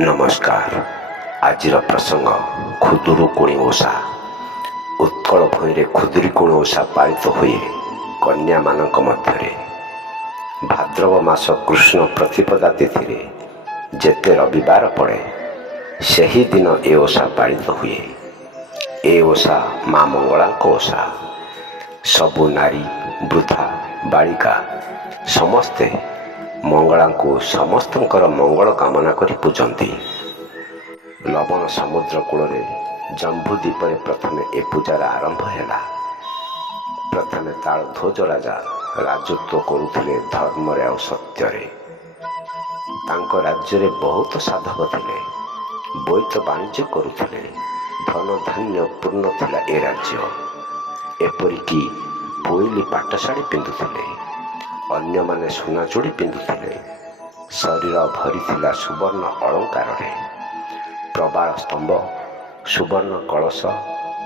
ନମସ୍କାର। ଆଜିର ପ୍ରସଙ୍ଗ ଖୁଦୁରୁକୁଣି ଓଷା। ଉତ୍କଳ ଭୂଇଁରେ ଖୁଦୁରୁକୁଣି ଓଷା ପାଳିତ ହୁଏ କନ୍ୟାମାନଙ୍କ ମଧ୍ୟରେ। ଭାଦ୍ରବ ମାସ କୃଷ୍ଣ ପ୍ରତିପଦା ତିଥିରେ ଯେତେ ରବିବାର ପଡ଼େ ସେହିଦିନ ଏ ଓଷା ପାଳିତ ହୁଏ। ଏ ଓଷା ମା ମଙ୍ଗଳାଙ୍କ ଓଷା। ସବୁ ନାରୀ, ବୃଦ୍ଧା, ବାଳିକା ସମସ୍ତେ ମଙ୍ଗଳାଙ୍କୁ ସମସ୍ତଙ୍କର ମଙ୍ଗଳ କାମନା କରି ପୂଜନ୍ତି। ଲବଣ ସମୁଦ୍ର କୂଳରେ ଜମ୍ବୁ ଦ୍ୱୀପରେ ପ୍ରଥମେ ଏ ପୂଜାର ଆରମ୍ଭ ହେଲା। ପ୍ରଥମେ ତାଳଧ୍ୱଜ ରାଜା ରାଜତ୍ୱ କରୁଥିଲେ ଧର୍ମରେ ଆଉ ସତ୍ୟରେ। ତାଙ୍କ ରାଜ୍ୟରେ ବହୁତ ସାଧବ ଥିଲେ, ବୋଇତ ବାଣିଜ୍ୟ କରୁଥିଲେ। ଧନ ଧାନ୍ୟ ପୂର୍ଣ୍ଣ ଥିଲା ଏ ରାଜ୍ୟ। ଏପରିକି ପୋଇଲି ପାଟଶାଢ଼ୀ ପିନ୍ଧୁଥିଲେ, ଅନ୍ୟମାନେ ସୁନା ଚୁଡ଼ି ପିନ୍ଧୁଥିଲେ। ଶରୀର ଭରିଥିଲା ସୁବର୍ଣ୍ଣ ଅଳଙ୍କାରରେ। ପ୍ରବାଳ ସ୍ତମ୍ଭ, ସୁବର୍ଣ୍ଣ କଳସ,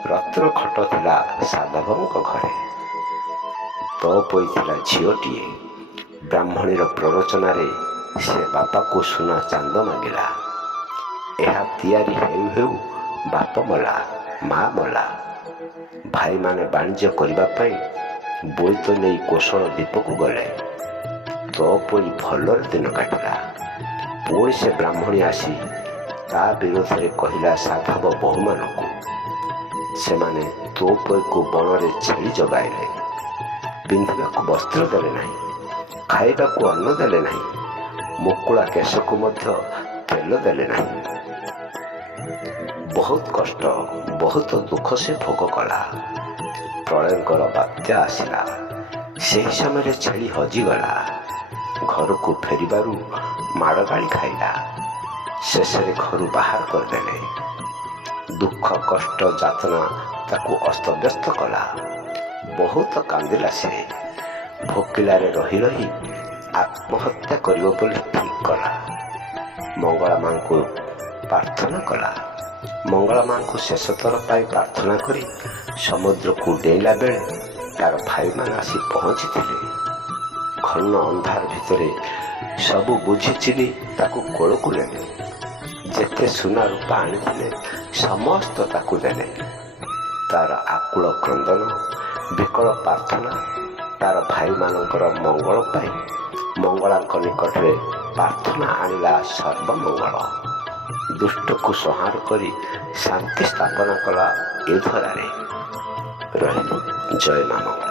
ରତ୍ନ ଖଟ ଥିଲା ସାଧବଙ୍କ ଘରେ। ତଅପୋଇ ଥିଲା ଝିଅଟିଏ। ବ୍ରାହ୍ମଣୀର ପ୍ରରୋଚନାରେ ସେ ବାପାକୁ ସୁନା ଚାନ୍ଦ ମାଗିଲା। ଏହା ତିଆରି ହେଉ ହେଉ ବାପ ମଲା, ମା ମଲା। ଭାଇମାନେ ବାଣିଜ୍ୟ କରିବା ପାଇଁ ବୋଇତ ନେଇ କୋଶଳ ଦ୍ୱୀପକୁ ଗଲେ। ତଅପୋଇ ଭଲରେ ଦିନ କାଟିଲା। ପୁଣି ସେ ବ୍ରାହ୍ମଣୀ ଆସି ତା ବିରୋଧରେ କହିଲା ସାଧବ ବୋହୂମାନଙ୍କୁ। ସେମାନେ ତଅପୋଇକୁ ବଣରେ ଛେଳି ଜଗାଇଲେ। ପିନ୍ଧିବାକୁ ବସ୍ତ୍ର ଦେଲେ ନାହିଁ, ଖାଇବାକୁ ଅନ୍ନ ଦେଲେ ନାହିଁ, ମୁକୁଳା କେଶକୁ ମଧ୍ୟ ତେଲ ଦେଲେ ନାହିଁ। ବହୁତ କଷ୍ଟ, ବହୁତ ଦୁଃଖ ସେ ଭୋଗ କଲା। ପ୍ରଳୟଙ୍କର ବାତ୍ୟା ଆସିଲା। ସେହି ସମୟରେ ଛେଳି ହଜିଗଲା। ଘରକୁ ଫେରିବାରୁ ମାଡ଼ ଗାଳି ଖାଇଲା। ଶେଷରେ ଘରୁ ବାହାର କରିଦେଲେ। ଦୁଃଖ, କଷ୍ଟ, ଯାତନା ତାକୁ ଅସ୍ତବ୍ୟସ୍ତ କଲା। ବହୁତ କାନ୍ଦିଲା ସେ। ଭୋକିଲାରେ ରହି ରହି ଆତ୍ମହତ୍ୟା କରିବ ବୋଲି ଠିକ୍ କଲା। ମଙ୍ଗଳା ମାଙ୍କୁ ପ୍ରାର୍ଥନା କଲା। ମଙ୍ଗଳା ମାଙ୍କୁ ଶେଷଥର ପାଇଁ ପ୍ରାର୍ଥନା କରି ସମୁଦ୍ରକୁ ଡେଇଁଲା ବେଳେ ତାର ଭାଇମାନେ ଆସି ପହଞ୍ଚିଥିଲେ। ଘନ ଅନ୍ଧାର ଭିତରେ ସବୁ ବୁଝି ଚିନି ତାକୁ କୋଳକୁ ନେଲେ। ଯେତେ ସୁନା ରୂପା ଆଣିଥିଲେ ସମସ୍ତ ତାକୁ ଦେଲେ। ତାର ଆକୁଳ କ୍ରନ୍ଦନ, ବିକଳ ପ୍ରାର୍ଥନା ତାର ଭାଇମାନଙ୍କର ମଙ୍ଗଳ ପାଇଁ ମଙ୍ଗଳାଙ୍କ ନିକଟରେ ପ୍ରାର୍ଥନା ଆଣିଲା ସର୍ବମଙ୍ଗଳ। ଦୁଷ୍ଟକୁ ସଂହାର କରି ଶାନ୍ତି ସ୍ଥାପନା କଲା ଏ ଧରାରେ। ରହିଲି। ଜୟ ମା ମଙ୍ଗଳା।